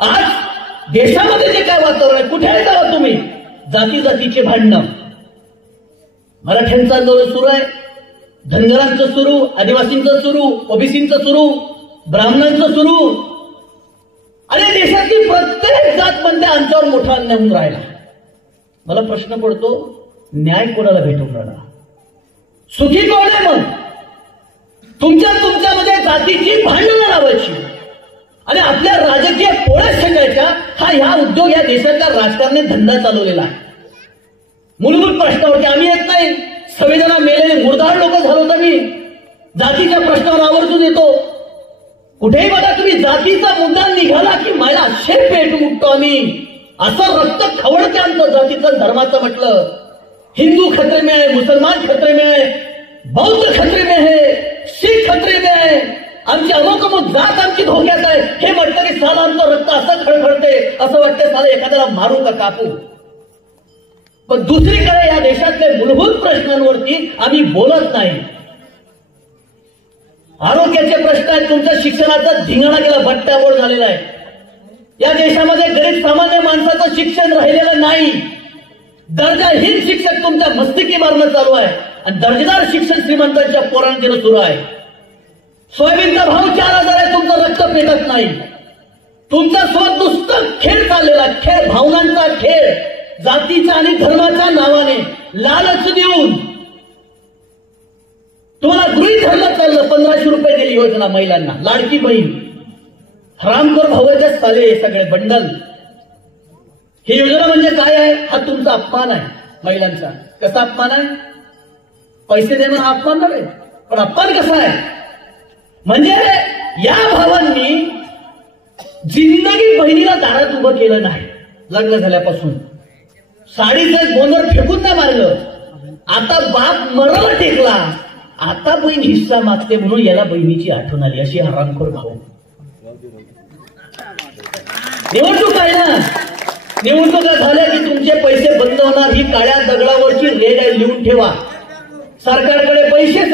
आज देशामध्ये जे काय वातावरण आहे, कुठे जावा तुम्ही, जाती जातीचे भांडणं, मराठ्यांचं आंदोलन सुरू आहे, धनगरांचं सुरू, आदिवासींचं सुरू, ओबीसींचं सुरू, ब्राह्मणांचं सुरू, आणि देशाची प्रत्येक जात म्हणते आमच्यावर मोठा अन्याय होऊन राहिला. मला प्रश्न पडतो, न्याय कोणाला भेटून राहिला? सुखी कोण आहे? मग तुमच्यामध्ये जातीची भांडणं लावायची आणि आपल्या राजकीय पोळ्या शेकायच्या, हा ह्या उद्योग या देशाच्या राजकारणी धंदा चालवलेला आहे. मूलभूत प्रश्नावरती आम्ही येत नाही. संविधानात मेलेले मुर्दार लोक झालो तर मी जातीच्या प्रश्नावर आवर्जून येतो. कुठेही बघा तुम्ही, जातीचा मुद्दा निघाला की मला शेप पेटून उठतो आम्ही. असं रक्त खवळते आमचं जातीचं धर्माचं म्हटलं. हिंदू खतरे में आहे, मुसलमान खतरे में आहे, बौद्ध खतरे में आहे, शीख खतरे में आहे, आमची अमुक अमुक जात आमची धोक्यात आहे हे म्हटलं की साला आमचं रक्त असं खळखळते, असं वाटतं साला एखाद्याला मारू का कापू. पण दुसरीकडे या देशातल्या मूलभूत प्रश्नांवरती आम्ही बोलत नाही. आरोग्याचे प्रश्न आहेत, तुमच्या शिक्षणाचा धिंगाणा गेला, भट्ट्याबोळ झालेला आहे. या देशामध्ये गरीब सामान्य माणसाचं शिक्षण राहिलेलं नाही. दर्जाहीन शिक्षक तुमच्या मस्तिकी मारणं चालू आहे आणि दर्जेदार शिक्षण श्रीमंतांच्या पोरांना देणं सुरू आहे. सोयाबीनचा भाव 4000 आहे, तुमचं रक्त पेटत नाही. तुमचा स्वत नुसतं खेळ चाललेला, खेळ, भावनांचा खेळ, जातीच्या आणि धर्माच्या नावाने लालच देऊन तुम्हाला गृहीत धरलं चाललं. 1500 रुपये दिली योजना महिलांना, लाडकी बहीण, हरामखोर भावाच्या साले सगळे बंडल. ही योजना म्हणजे काय आहे? हा तुमचा अपमान आहे महिलांचा. कसा अपमान आहे? पैसे देणं हा अपमान नव्हे, पण अपमान कसा आहे म्हणजे या भावांनी जिंदगी बहिणीला दारात उभं केलं नाही. लग्न झाल्यापासून साडीचं गोंधळ फेकून नाही मारलं. आता बाप मरला टेकला, आता बहीण हिस्सा मागते म्हणून याला बहिणीची आठवण आली. अशी हरामखोर भाऊ. निवडणूक आहे ना, निवडणुका झाल्या की तुमचे पैसे बंद होणार. ही काळ्या दगडावरची रेड आहे, लिहून ठेवा. सरकारकडे पैसे